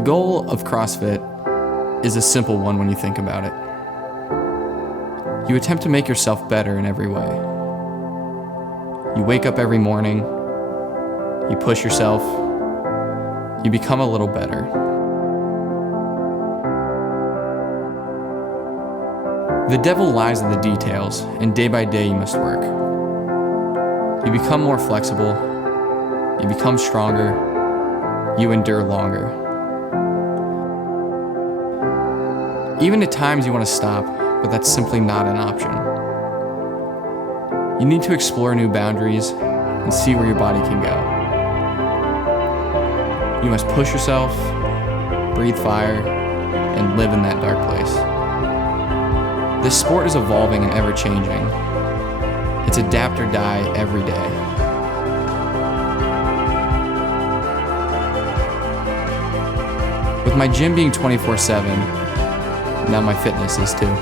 The goal of CrossFit is a simple one when you think about it. You attempt to make yourself better in every way. You wake up every morning, you push yourself, you become a little better. The devil lies in the details, and day by day you must work. You become more flexible, you become stronger, you endure longer. Even at times you want to stop, but that's simply not an option. You need to explore new boundaries and see where your body can go. You must push yourself, breathe fire, and live in that dark place. This sport is evolving and ever-changing. It's adapt or die every day. With my gym being 24/7, now my fitness is too.